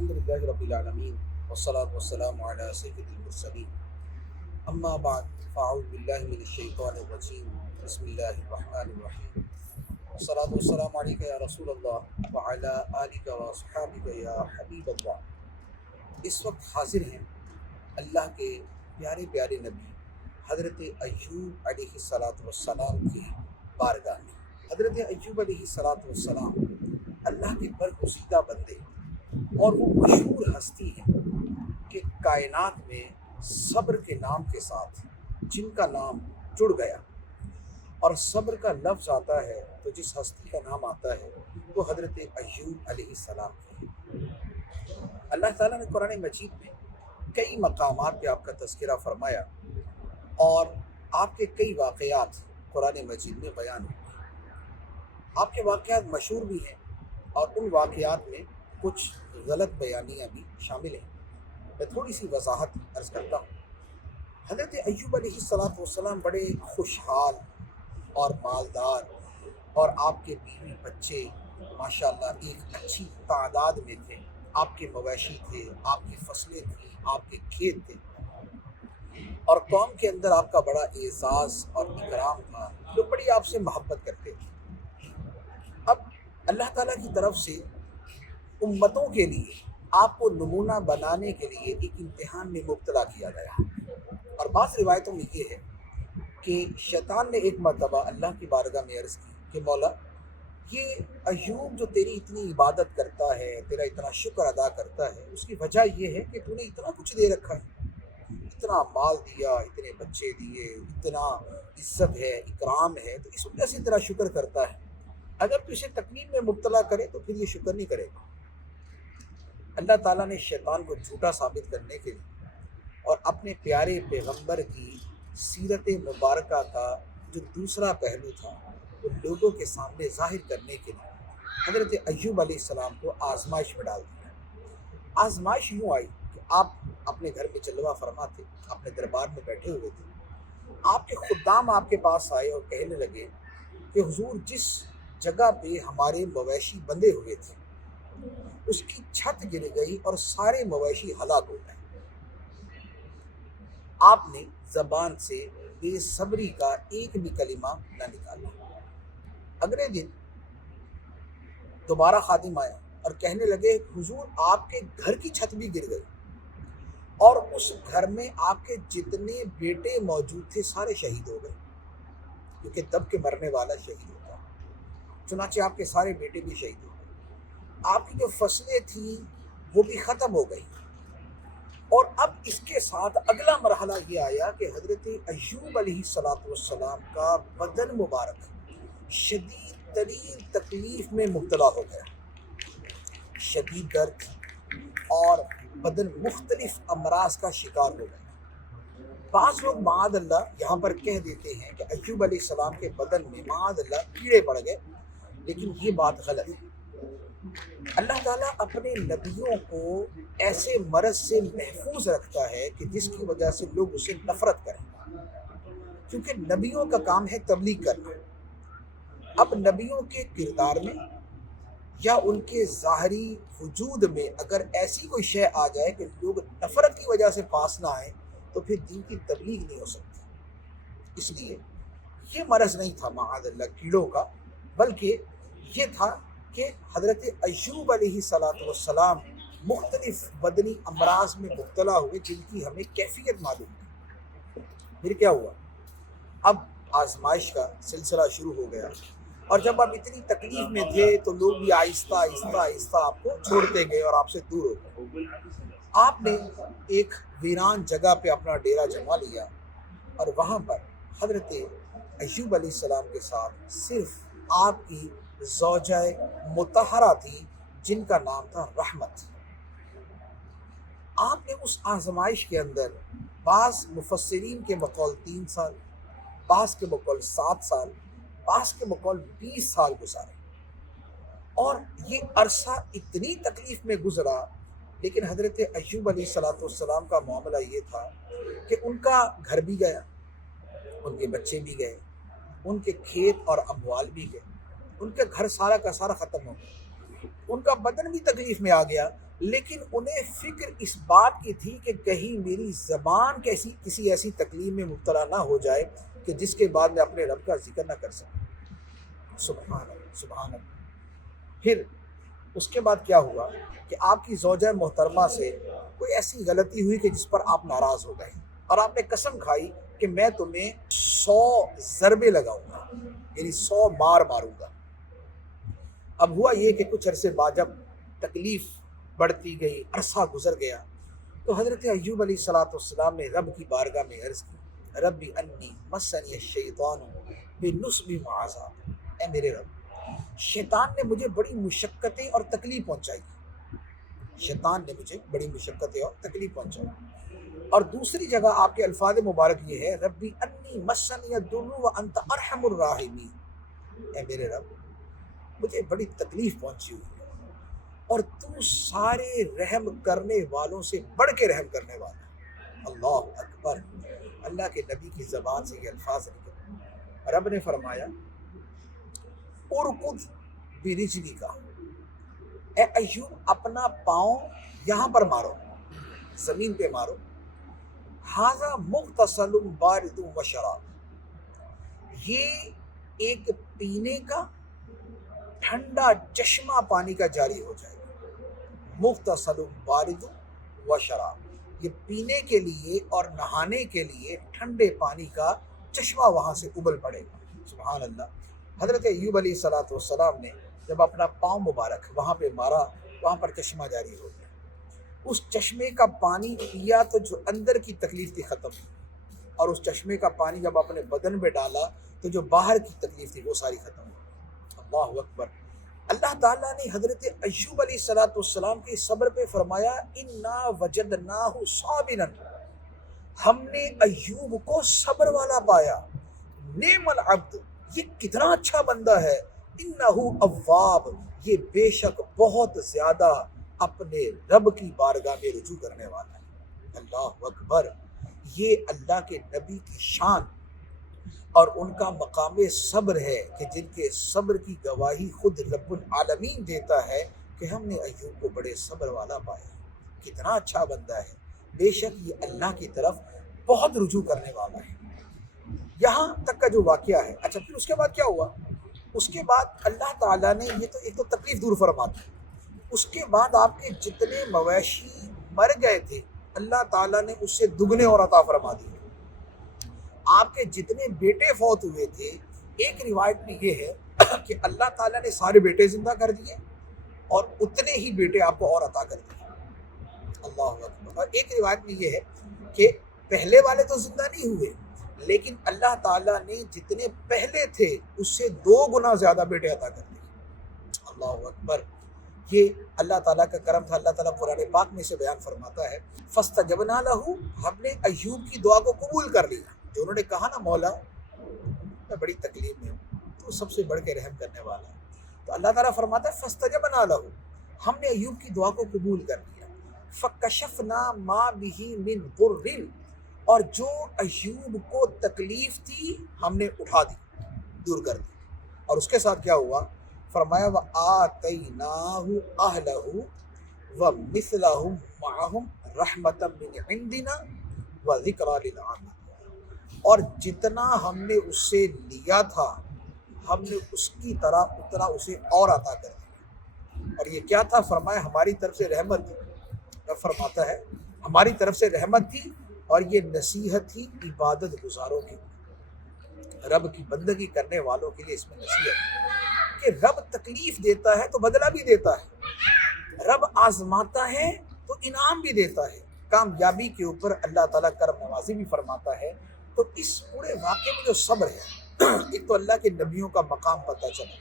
الحمد لله رب العالمين والصلاة والسلام على سيد المرسلين أما بعد فأعوذ بالله من الشيطان الرجيم بسم الله الرحمن الرحيم والصلاة والسلام عليك يا رسول الله وعلى آلك وصحابك يا حبيب اللہ۔ اس وقت حاضر ہیں اللہ کے پیارے پیارے نبی حضرت ایوب علیہ الصلاۃ والسلام کی بارگاہ میں۔ حضرت ایوب علیہ الصلاۃ والسلام اللہ کے برگزیدہ بندے اور وہ مشہور ہستی ہے کہ کائنات میں صبر کے نام کے ساتھ جن کا نام جڑ گیا اور صبر کا لفظ آتا ہے تو جس ہستی کا نام آتا ہے وہ حضرت ایوب علیہ السلام کی ہے۔ اللہ تعالیٰ نے قرآن مجید میں کئی مقامات پہ آپ کا تذکرہ فرمایا اور آپ کے کئی واقعات قرآن مجید میں بیان ہوئے۔ آپ کے واقعات مشہور بھی ہیں اور ان واقعات میں کچھ غلط بیانیاں بھی شامل ہیں۔ میں تھوڑی سی وضاحت عرض کرتا ہوں۔ حضرت ایوب علیہ السلام بڑے خوشحال اور مالدار اور آپ کے بیوی بچے ماشاءاللہ ایک اچھی تعداد میں تھے۔ آپ کے مویشی تھے، آپ کی فصلیں تھیں، آپ کے کھیت تھے اور قوم کے اندر آپ کا بڑا اعزاز اور اکرام تھا، لوگ بڑی آپ سے محبت کرتے تھے۔ اب اللہ تعالیٰ کی طرف سے امتوں کے لیے آپ کو نمونہ بنانے کے لیے ایک امتحان میں مبتلا کیا گیا، اور بعض روایتوں میں یہ ہے کہ شیطان نے ایک مرتبہ اللہ کی بارگاہ میں عرض کی کہ مولا، یہ ایوب جو تیری اتنی عبادت کرتا ہے، تیرا اتنا شکر ادا کرتا ہے، اس کی وجہ یہ ہے کہ تو نے اتنا کچھ دے رکھا ہے، اتنا مال دیا، اتنے بچے دیے، اتنا عزت ہے، اکرام ہے، تو اس وجہ سے تیرا شکر کرتا ہے۔ اگر تو اسے تکلیف میں مبتلا کرے تو پھر یہ شکر نہیں کرے گا۔ اللہ تعالیٰ نے شیطان کو جھوٹا ثابت کرنے کے لیے اور اپنے پیارے پیغمبر کی سیرت مبارکہ کا جو دوسرا پہلو تھا وہ لوگوں کے سامنے ظاہر کرنے کے لیے حضرت ایوب علیہ السلام کو آزمائش میں ڈال دیا۔ آزمائش یوں آئی کہ آپ اپنے گھر میں جلوہ فرما تھے، اپنے دربار میں بیٹھے ہوئے تھے، آپ کے خدام آپ کے پاس آئے اور کہنے لگے کہ حضور، جس جگہ پہ ہمارے مویشی بندھے ہوئے تھے اس کی چھت گر گئی اور سارے مویشی ہلاک ہو گئے۔ آپ نے زبان سے بے صبری کا ایک بھی کلمہ نہ نکالا۔ اگلے دن دوبارہ خادم آیا اور کہنے لگے حضور، آپ کے گھر کی چھت بھی گر گئی اور اس گھر میں آپ کے جتنے بیٹے موجود تھے سارے شہید ہو گئے، کیونکہ دب کے مرنے والا شہید ہوتا ہے۔ چنانچہ آپ کے سارے بیٹے بھی شہید ہو گئے، آپ کی جو فصلیں تھیں وہ بھی ختم ہو گئی، اور اب اس کے ساتھ اگلا مرحلہ یہ آیا کہ حضرت ایوب علیہ السلام کا بدن مبارک شدید ترین تکلیف میں مبتلا ہو گیا، شدید درد اور بدن مختلف امراض کا شکار ہو گیا۔ بعض لوگ معاذ اللہ یہاں پر کہہ دیتے ہیں کہ ایوب علیہ السلام کے بدن میں معاذ اللہ کیڑے پڑ گئے، لیکن یہ بات غلط ہے۔ اللہ تعالیٰ اپنے نبیوں کو ایسے مرض سے محفوظ رکھتا ہے کہ جس کی وجہ سے لوگ اسے نفرت کریں، کیونکہ نبیوں کا کام ہے تبلیغ کرنا۔ اب نبیوں کے کردار میں یا ان کے ظاہری وجود میں اگر ایسی کوئی شے آ جائے کہ لوگ نفرت کی وجہ سے پاس نہ آئیں تو پھر دین کی تبلیغ نہیں ہو سکتی۔ اس لیے یہ مرض نہیں تھا معاذ اللہ کیڑوں کا، بلکہ یہ تھا کہ حضرت ایوب علیہ السلام مختلف بدنی امراض میں مبتلا ہوئے جن کی ہمیں کیفیت معلوم ہے۔ پھر کیا ہوا؟ اب آزمائش کا سلسلہ شروع ہو گیا، اور جب آپ اتنی تکلیف میں تھے تو لوگ بھی آہستہ آہستہ آہستہ آپ کو چھوڑتے گئے اور آپ سے دور ہو گئے۔ آپ نے ایک ویران جگہ پہ اپنا ڈیرا جما لیا اور وہاں پر حضرت ایوب علیہ السلام کے ساتھ صرف آپ کی زوجہ مطہرہ تھی جن کا نام تھا رحمت۔ آپ نے اس آزمائش کے اندر بعض مفسرین کے بقول 3 سال، بعض کے بقول 7 سال، بعض کے بقول 20 سال گزارے، اور یہ عرصہ اتنی تکلیف میں گزرا، لیکن حضرت ایوب علیہ السلام کا معاملہ یہ تھا کہ ان کا گھر بھی گیا، ان کے بچے بھی گئے، ان کے کھیت اور اموال بھی گئے، ان کے گھر سارا کا سارا ختم ہو گیا، ان کا بدن بھی تکلیف میں آ گیا، لیکن انہیں فکر اس بات کی تھی کہ کہیں میری زبان کسی ایسی تکلیف میں مبتلا نہ ہو جائے کہ جس کے بعد میں اپنے رب کا ذکر نہ کر سکوں۔ سبحان اللہ، سبحان اللہ۔ پھر اس کے بعد کیا ہوا کہ آپ کی زوجہ محترمہ سے کوئی ایسی غلطی ہوئی کہ جس پر آپ ناراض ہو گئے، اور آپ نے قسم کھائی کہ میں تمہیں 100 ضربے لگاؤں گا، یعنی 100 مار ماروں گا۔ اب ہوا یہ کہ کچھ عرصے بعد جب تکلیف بڑھتی گئی، عرصہ گزر گیا، تو حضرت ایوب علیہ السلام نے رب کی بارگاہ میں عرض کی، ربی انی مسنی الشیطان بنصب وعذاب، اے میرے رب، شیطان نے مجھے بڑی مشقتیں اور تکلیف پہنچائی، شیطان نے مجھے بڑی مشقتیں اور تکلیف پہنچائی۔ اور دوسری جگہ آپ کے الفاظ مبارک یہ ہے، ربی انی مسنی الضر وانت ارحم الراحمین، اے میرے رب، مجھے بڑی تکلیف پہنچی ہوئی ہے اور تو سارے رحم کرنے والوں سے بڑھ کے رحم کرنے والا ہے۔ اللہ اکبر، اللہ کے نبی کی زبان سے یہ الفاظ نکلے۔ رب نے فرمایا، ارکض برجلک، اے ایوب اپنا پاؤں یہاں پر مارو، زمین پہ مارو، ھذا مغتسل بارد وشراب، یہ ایک پینے کا ٹھنڈا چشمہ پانی کا جاری ہو جائے گا، مغتسل بارد وشراب، یہ پینے کے لیے اور نہانے کے لیے ٹھنڈے پانی کا چشمہ وہاں سے ابل پڑے گا۔ سبحان اللہ۔ حضرت ایوب علیہ السلام نے جب اپنا پاؤں مبارک وہاں پہ مارا، وہاں پر چشمہ جاری ہو گیا، اس چشمے کا پانی پیا تو جو اندر کی تکلیف تھی ختم ہوئی، اور اس چشمے کا پانی جب اپنے بدن میں ڈالا تو جو باہر کی تکلیف تھی وہ ساری ختم ہوئی۔ اللہ اکبر۔ اللہ تعالیٰ نے حضرت ایوب علیہ السلام کے صبر پہ فرمایا، انا وجدناہ صابرا، ہم نے ایوب کو صبر والا پایا، نعم العبد، یہ کتنا اچھا بندہ ہے، انہ اواب، یہ بے شک بہت زیادہ اپنے رب کی بارگاہ میں رجوع کرنے والا ہے۔ اللہ اکبر۔ یہ اللہ کے نبی کی شان اور ان کا مقام صبر ہے کہ جن کے صبر کی گواہی خود رب العالمین دیتا ہے کہ ہم نے ایوب کو بڑے صبر والا پایا، کتنا اچھا بندہ ہے، بے شک یہ اللہ کی طرف بہت رجوع کرنے والا ہے۔ یہاں تک کا جو واقعہ ہے۔ اچھا، پھر اس کے بعد کیا ہوا؟ اس کے بعد اللہ تعالیٰ نے یہ تو ایک تو تکلیف دور فرما دی، اس کے بعد آپ کے جتنے مویشی مر گئے تھے اللہ تعالیٰ نے اس سے دگنے اور عطا فرما دیے۔ آپ کے جتنے بیٹے فوت ہوئے تھے، ایک روایت میں یہ ہے کہ اللہ تعالیٰ نے سارے بیٹے زندہ کر دیے اور اتنے ہی بیٹے آپ کو اور عطا کر دیے۔ اللہ اکبر۔ اور ایک روایت میں یہ ہے کہ پہلے والے تو زندہ نہیں ہوئے، لیکن اللہ تعالیٰ نے جتنے پہلے تھے اس سے 2 گنا زیادہ بیٹے عطا کر دیے۔ اللہ اکبر۔ یہ اللہ تعالیٰ کا کرم تھا۔ اللہ تعالیٰ قرآن پاک میں سے بیان فرماتا ہے، فاستجبنا لہ، ہم نے ایوب کی دعا کو قبول کر لیا۔ جو انہوں نے کہا نا، مولا میں بڑی تکلیف میں ہوں، تو سب سے بڑھ کے رحم کرنے والا ہے، تو اللہ تعالیٰ فرماتا ہے فاستجبنا لہ، ہم نے ایوب کی دعا کو قبول کر لیا۔ فکشفنا ما بہ من ضر، اور جو ایوب کو تکلیف تھی ہم نے اٹھا دی، دور کر دی۔ اور اس کے ساتھ کیا ہوا؟ فرمایا وَآتَيْنَاهُ أَهْلَهُ وَمِثْلَهُمْ مَعَهُمْ رَحْمَةً مِّنْ عِنْدِنَا وَذِكْرَىٰ لِلْعَابِدِينَ، اور جتنا ہم نے اس سے لیا تھا ہم نے اس کی طرح اتنا اسے اور عطا کر دیا۔ اور یہ کیا تھا؟ فرمایا ہماری طرف سے رحمت تھی۔ فرماتا ہے ہماری طرف سے رحمت تھی، اور یہ نصیحت تھی عبادت گزاروں کی، رب کی بندگی کرنے والوں کے لیے اس میں نصیحت ہے کہ رب تکلیف دیتا ہے تو بدلہ بھی دیتا ہے، رب آزماتا ہے تو انعام بھی دیتا ہے، کامیابی کے اوپر اللہ تعالیٰ کرم نوازی بھی فرماتا ہے۔ تو اس پورے واقعے میں جو صبر ہے، ایک تو اللہ کے نبیوں کا مقام پتہ چلا،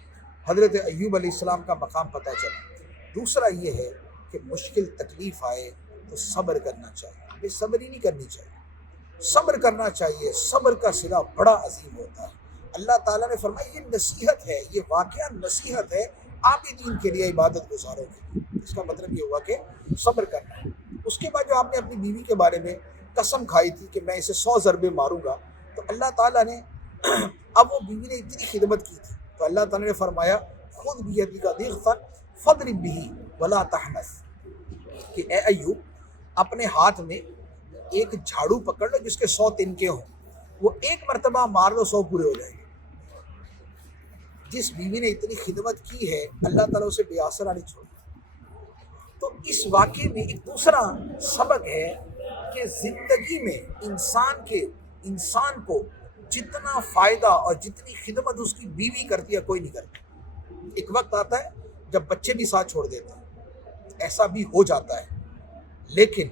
حضرت ایوب علیہ السلام کا مقام پتہ چلا، دوسرا یہ ہے کہ مشکل تکلیف آئے تو صبر کرنا چاہیے، بے صبری نہیں کرنی چاہیے، صبر کرنا چاہیے، صبر کا صلہ بڑا عظیم ہوتا ہے۔ اللہ تعالیٰ نے فرمایا یہ نصیحت ہے، یہ واقعہ نصیحت ہے عابدین کے لیے، عبادت گزاروں کے لیے۔ اس کا مطلب یہ ہوا کہ صبر کرنا ہے۔ اس کے بعد جو آپ نے اپنی بیوی کے بارے میں قسم کھائی تھی کہ میں اسے 100 ضربے ماروں گا، تو اللہ تعالیٰ نے اب وہ بیوی نے اتنی خدمت کی تھی تو اللہ تعالیٰ نے فرمایا خذ بیدک ضغثا فاضرب بہ ولا تحنث، کہ اے ایوب اپنے ہاتھ میں ایک جھاڑو پکڑ لو جس کے 100 تنکے ہوں، وہ ایک مرتبہ مار لو 100 پورے ہو جائیں گے۔ جس بیوی نے اتنی خدمت کی ہے اللہ تعالیٰ اسے بے آسرا نہیں چھوڑتا۔ تو اس واقعے میں ایک دوسرا سبق ہے کہ زندگی میں انسان کو جتنا فائدہ اور جتنی خدمت اس کی بیوی کرتی ہے کوئی نہیں کرتا۔ ایک وقت آتا ہے جب بچے بھی ساتھ چھوڑ دیتے ہیں، ایسا بھی ہو جاتا ہے، لیکن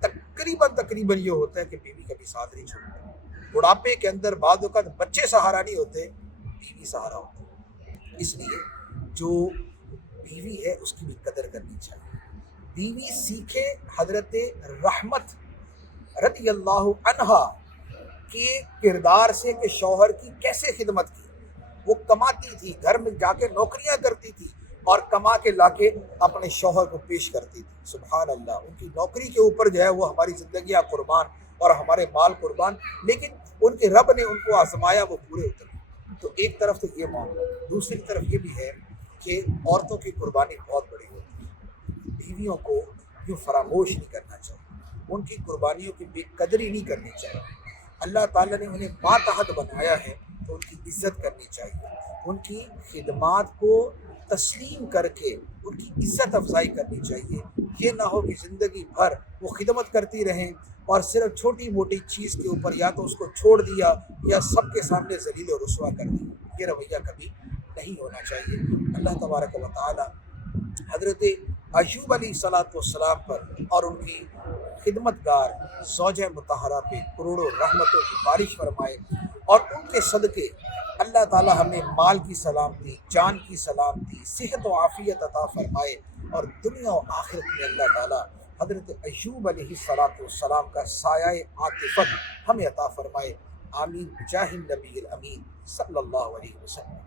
تقریباً یہ ہوتا ہے کہ بیوی کبھی ساتھ نہیں چھوڑتی۔ بڑھاپے کے اندر بعض اوقات بچے سہارا نہیں ہوتے، بیوی سہارا ہوتی ہے۔ اس لیے جو بیوی ہے اس کی بھی قدر کرنی چاہیے۔ بیوی سیکھے حضرت رحمت رضی اللہ عنہا کے کردار سے کہ شوہر کی کیسے خدمت کی۔ وہ کماتی تھی، گھر میں جا کے نوکریاں کرتی تھی اور کما کے لا کے اپنے شوہر کو پیش کرتی تھی۔ سبحان اللہ، ان کی نوکری کے اوپر جو ہے وہ ہماری زندگیاں قربان اور ہمارے مال قربان، لیکن ان کے رب نے ان کو آزمایا، وہ پورے اترے۔ تو ایک طرف تو یہ معاملہ، دوسری طرف یہ بھی ہے کہ عورتوں کی قربانی بہت بڑی ہوتی ہے۔ بیویوں کو یوں فراموش نہیں کرنا چاہیے، ان کی قربانیوں کی بے قدری نہیں کرنی چاہیے۔ اللہ تعالیٰ نے انہیں ماتحت بنایا ہے تو ان کی عزت کرنی چاہیے، ان کی خدمات کو تسلیم کر کے ان کی عزت افزائی کرنی چاہیے۔ یہ نہ ہو کہ زندگی بھر وہ خدمت کرتی رہیں اور صرف چھوٹی موٹی چیز کے اوپر یا تو اس کو چھوڑ دیا یا سب کے سامنے ذلیل و رسوا کر دیا۔ یہ رویہ کبھی نہیں ہونا چاہیے۔ اللہ تبارک و تعالی حضرت ایوب علیہ السلام پر اور ان کی خدمت گار زوجہ مطہرہ پہ کروڑوں رحمتوں کی بارش فرمائے، اور ان کے صدقے اللہ تعالی ہمیں مال کی سلامتی، جان کی سلامتی، صحت و عافیت عطا فرمائے، اور دنیا و آخرت میں اللہ تعالی حضرت ایوب علیہ السلام کا سایہ عاطفت ہمیں عطا فرمائے۔ آمین، جاہ النبی الامین صلی اللہ علیہ وسلم۔